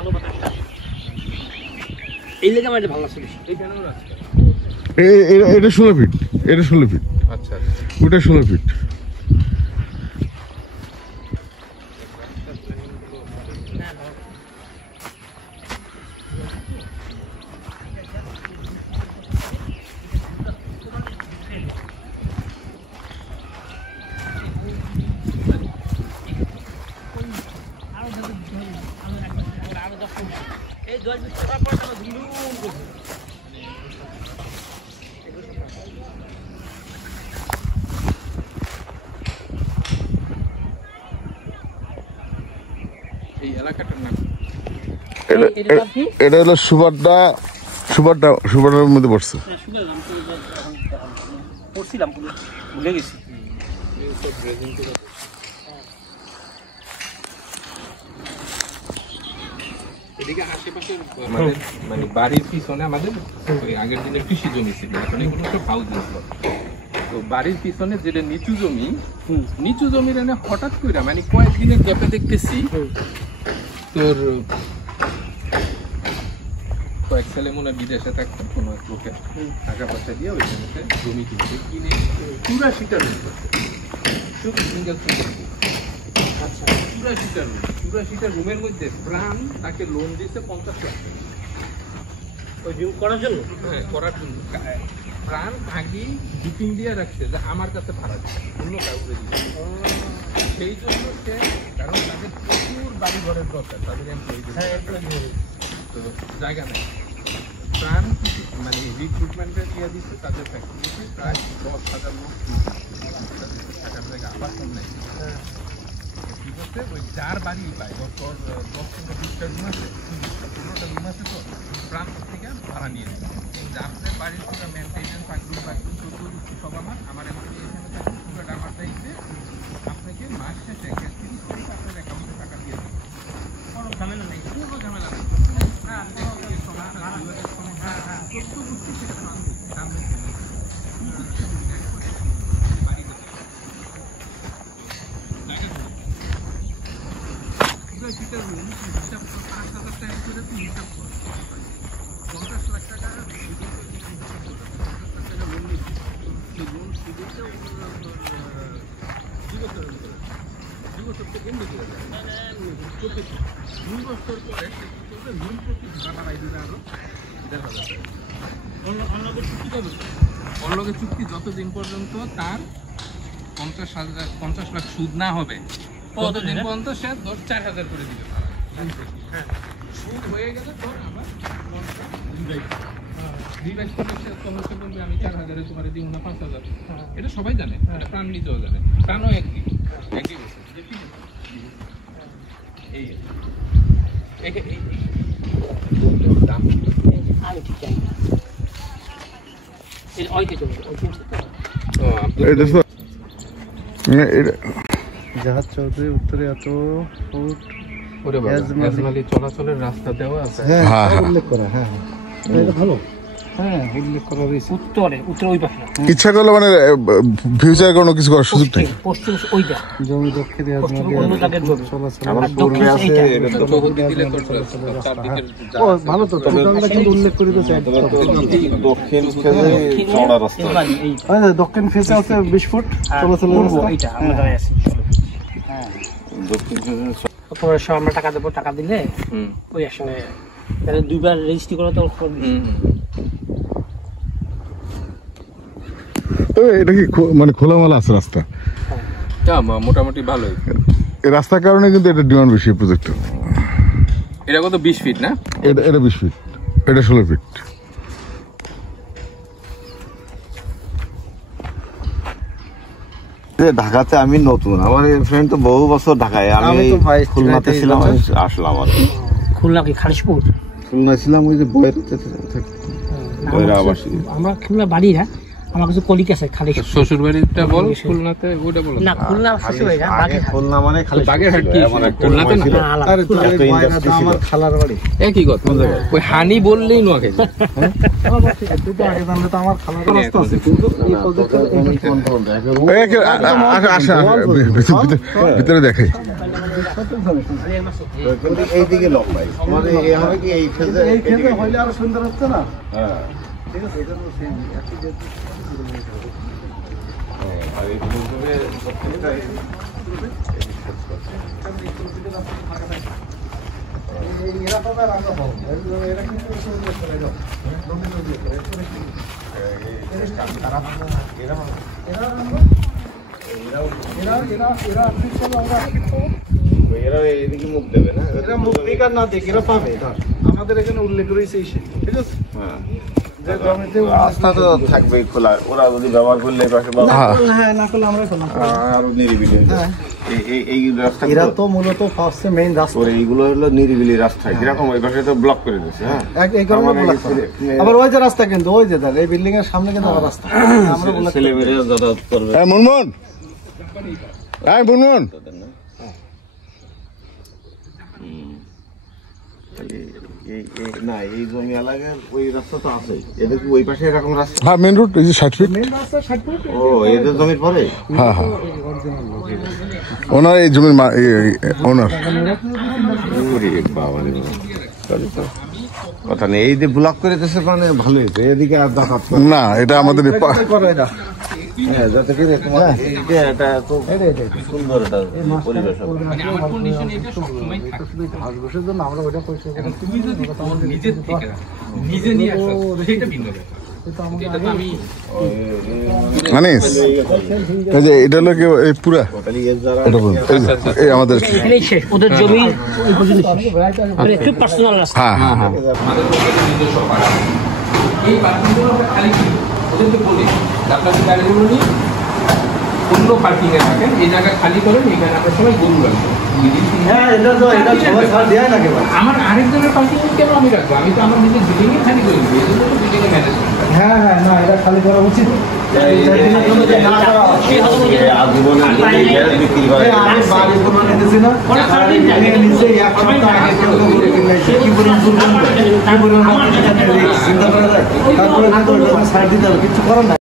আলো বাতাসটা এই লেগে আমার ভালো লাগছে বেশি। এটা 16 ফিট, এটা 16 ফিট। আচ্ছা ওটা 16 ফিট। এই এলাকাটার নাম এটা হলো সুবাড্ডার মধ্যে পড়ছে। পড়ছিলাম ভুলে গেছি। এদিকে আশেপাশে আমাদের মানে বাড়ির পিছনে আমাদের আগের দিনে কৃষি জমি ছিল, এখন এগুলো সব হাউজিং প্লট। তো বাড়ির পিছনে যেটা নিচু জমির এনে হঠাৎ করে মানে কয়েকদিনের গ্যাপে দেখতেছি তোর কয়েক ছেলে মনে বিদেশে থাকতো, কোনো এক লোকের টাকা পয়সা দিয়ে ওইখানে জমি কিনে 84টা রুম শুধু সিঙ্গেল আচ্ছা 84টা রুমের মধ্যে প্রাণ তাকে লোন দিয়েছে 50 লাখ টাকা ওই জিম করার জন্য। হ্যাঁ, করার জন্য প্রাণ আগে বুকিং দিয়ে রাখছে যে আমার কাছে ভাড়া দিচ্ছে অন্য কাউকে দিচ্ছে। সেই জন্য সে, কারণ তাদের প্রচুর বাড়ি ঘরের দরকার, তাদের এমপ্লয়িদের তো জায়গা নেই। প্রাণ মানে রিক্রুটমেন্টের দিয়ে দিচ্ছে তাদের ফ্যাক্টরিতে প্রায় 10,000 লোক থাকার জায়গা আবার কম নেই। ঠিক আছে, ওই যার বাড়ি পায় 10-20টা রুম আছে, 15টা রুম আছে, তো প্রান্ত থেকে ভাড়া নিয়ে নেয়। আপনার বাড়ির পুরো মেনটেনেন্স বাথরুম সব আমার এখানে পুরোটা আমার দায়িত্বে। আপনাকে মাস শেষে আপনার অ্যাকাউন্টে টাকা দিয়ে দেবে, কোনো ঝামেলা নেই, কোনো ঝামেলা নেই। অন্যকে চুক্তি যতদিন পর্যন্ত তার 50 লাখ সুদ না হবে ততদিন পর্যন্ত সে 4,000 করে দিবে। সুদ হয়ে গেলে তোর আবার সমস্যা করবে, আমি 4,000 তোমার দিব না 5,000। এটা সবাই জানে, এটা প্রাণ নিতেও জানে, প্রাণও একই দাম। জাহাজ চৌধুরী উত্তরে এত ফুট চলাচলের রাস্তা দেওয়া আছে, উল্লেখ করা। হ্যাঁ এটা ভালো, হ্যাঁ উল্লেখ করা রয়েছে। উত্তরে ওই পাশে ইচ্ছা করলে মানে ফিউচার কোনো কিছু করার সুযোগ নেই। পশ্চিম ওইটা জমি দক্ষিণে ভালো তো কিন্তু উল্লেখ করে দিয়েছে। দক্ষিণ ফেসে আছে 20 ফুট চলাচলের রাস্তা। আমরা টাকা দেবো, টাকা দিলে ওই একসঙ্গে তাহলে 2বার রেজিস্ট্রি করে তো এটা কি মানে খোলামেলা আছে রাস্তা? মোটামুটি ভালোই। এই রাস্তার কারণে কিন্তু এটা ডিমান্ড বেশি প্রজেক্ট। এটা কত 20 ফিট না? এটা 20 ফিট, এটা 16 ফিট। ঢাকাতে আমি নতুন, আমার ফ্রেন্ড তো বহু বছর ঢাকায়, আমি খুলনাতে ছিলাম, আসলাম আর কি। খুলনা কি খালিশপুর? খুলনা ছিলাম ওই যে বয়ের আবাসী। আমরা খুলনা বাড়ি না, আমার কিছু কলিক আছে খালি। শ্বশুর বাড়িটা বল, খুলনাতে ওটা বল। না খুলনা শ্বশুর বাড়ি না, বাগেরহাট। খুলনা মানে খালি বাগেরহাট কি খুলনাতে না? না, আলাদা। আরে তুই এই বাইরে তো আমার খালার বাড়ি। একই কথা, ওই হানি বললেই নোয়াখালী। তুই তো আগে জানলে তো আমার খালার রাস্তা আছে, কিন্তু এই পদ্ধতি ভিতরে দেখাই। এইদিকে লম্বাই মানে এ হবে কি এই ফেজে এই ক্ষেত্রে হইলে আরো সুন্দর হচ্ছে না? হ্যাঁ ঠিক আছে, এটা তো সেম একই যে আর এই ফুলগুলো প্রত্যেকটা এরকম আর আমরা হবো এরা কিন্তু সুন্দর করে দাও নতুন নতুন করে এরা এইদিকে মুখ দেবে না, এরা মুক্তিকার না দেখে এরা পাবে। আমাদের এখানে উল্লেখ রয়েছে ঠিক আছে। হ্যাঁ রাস্তা তো থাকবেই খোলা, ওরা যদি ব্যবহার করলে পাশে হ্যাঁ না করলে আমরা করলাম। আরো নিরিবিলি হ্যাঁ এই রাস্তা এরা তো মূলত ফার্স্টে মেইন রাস্তা, ওর এইগুলো হলো নিরিবিলি রাস্তা, যেরকম ওই পাশে তো ব্লক করে দিচ্ছে। হ্যাঁ এই কারণে ব্লক করে। আবার ওই যে রাস্তা কিন্তু ওই যে এই বিল্ডিং এর সামনে কিন্তু আবার রাস্তা, আমরা ব্লক ছেলে মেয়েরা যাতায়াত করবে। মুনমুন, মুনমুন, না এই জমি এলাকার ওই রাস্তা তো আছেই, এদের কি ওই পাশে এরকম রাস্তা? হ্যাঁ মেন রোড, এই যে 60 ফিট। মেইন রাস্তা 60 ফুট। ও এদের জমির পরে? হ্যাঁ হ্যাঁ, ওনার এই জমির ওনার। বাবা কথা নেই, এই যে ব্লক করে দিতেছে মানে ভালোই তো, এদিকে আর দেখা না, এটা আমাদের করো এটা। হ্যাঁ যাতে করে তোমার এই যে এটা খুব সুন্দর একটা পরিবেশ হবে। মানে আমার কন্ডিশন এটা সবসময় থাকে। ঘাসঘাসের জন্য আমরা ওইটা পরিষ্কার করি। তুমি যদি তোমার নিজের থেকে নিজে নিয়ে আসো সেটা ভিন্ন ব্যাপার। এটা তো আমি আনিস, এই যে এটা হলো কি এই পুরা তাহলে এর যারা এটা বলুন, এই আমাদের এখানেই শেষ, ওদের জমি ওই পর্যন্ত শেষ। মানে একটু পার্সোনাল রাস্তা। হ্যাঁ হ্যাঁ হ্যাঁ, আমাদের নিজস্ব পাড়া, এই পার্কিংগুলো আমরা খালি করি, ওদেরকে বলি আপনাদের গাড়িগুলো নিয়ে অন্য পার্কিংয়ে থাকেন, এই জায়গা খালি করেন, এখানে আমরা সবাই গরু রাখবো। হ্যাঁ এটা তো এটা সবাই ছাড় দেয় না কেবল। আমার আরেকজনের পার্কিং কেন আমি রাখবো? আমি তো আমার নিজের বিল্ডিংয়ে খালি করে দিই, এই জন্য তো বিল্ডিংয়ে ম্যানেজমেন্ট। হ্যাঁ হ্যাঁ না এটা খালি করা উচিত। আজীবনে বিক্রি করে আমি বাড়ি কোনো নিতেছি না, নিচে এক সপ্তাহ আগে কি পরিমাণ দুর্গন্ধ, কি পরিমাণ চিন্তা করা যায়। তারপরে ছাড় দিতে হবে, কিছু করার নাই।